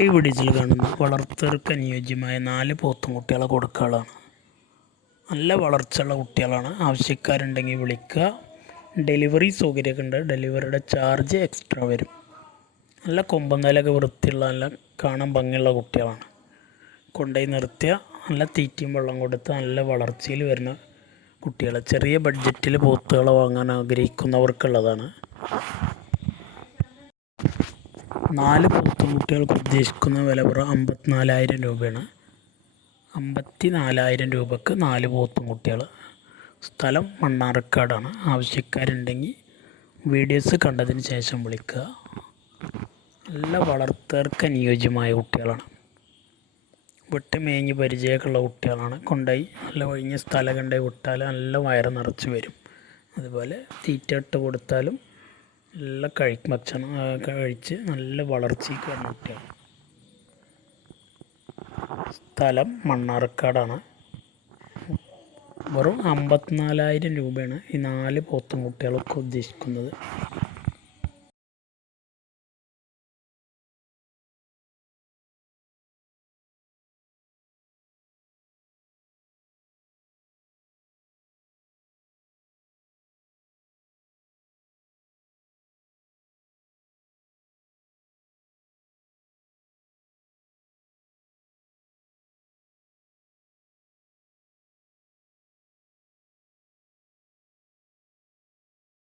ഈ വീഡിയോയിൽ കാണുന്ന വളർത്തർക്ക് അനുയോജ്യമായ നാല് പോത്തും കുട്ടികളെ കൊടുക്കുകയാണ് നല്ല വളർച്ചയുള്ള കുട്ടികളാണ്. ആവശ്യക്കാരുണ്ടെങ്കിൽ വിളിക്കുക. ഡെലിവറി സൗകര്യമൊക്കെ ഉണ്ട്. ഡെലിവറിയുടെ ചാർജ് എക്സ്ട്രാ വരും. നല്ല കൊമ്പന്തലൊക്കെ വൃത്തിയുള്ള നല്ല കാണാൻ ഭംഗിയുള്ള കുട്ടികളാണ്. കൊണ്ടുപോയി നിർത്തിയ നല്ല തീറ്റയും വെള്ളം കൊടുത്ത് നല്ല വളർച്ചയിൽ വരുന്ന കുട്ടികൾ ചെറിയ ബഡ്ജറ്റിൽ പോത്തുകളെ വാങ്ങാൻ ആഗ്രഹിക്കുന്നവർക്കുള്ളതാണ്. നാല് പോത്തുകുട്ടികൾക്ക് ഉദ്ദേശിക്കുന്ന വില വെറും അമ്പത്തിനാലായിരം രൂപയാണ്. അമ്പത്തി നാലായിരം രൂപക്ക് നാല് പോത്തുംകുട്ടികൾ. സ്ഥലം മണ്ണാർക്കാടാണ്. ആവശ്യക്കാരുണ്ടെങ്കിൽ വീഡിയോസ് കണ്ടതിന് ശേഷം വിളിക്കുക. നല്ല വളർത്തർക്ക് അനുയോജ്യമായ കുട്ടികളാണ്. വിട്ട് മേഞ്ഞ് പരിചയമൊക്കെയുള്ള കുട്ടികളാണ്. കൊണ്ടുപോയി നല്ല ഒഴിഞ്ഞ സ്ഥലം കൊണ്ടുപോയി വിട്ടാൽ നല്ല വയറ് നിറച്ച് വരും. അതുപോലെ തീറ്റ ഇട്ട് കൊടുത്താലും നല്ല കഴി ഭക്ഷണം കഴിച്ച് നല്ല വളർച്ചയ്ക്ക് വന്ന കുട്ടിയാണ്. സ്ഥലം മണ്ണാർക്കാടാണ്. വെറും അമ്പത്തിനാലായിരം രൂപയാണ് ഈ നാല് പോത്തും കുട്ടികളൊക്കെ ഉദ്ദേശിക്കുന്നത്.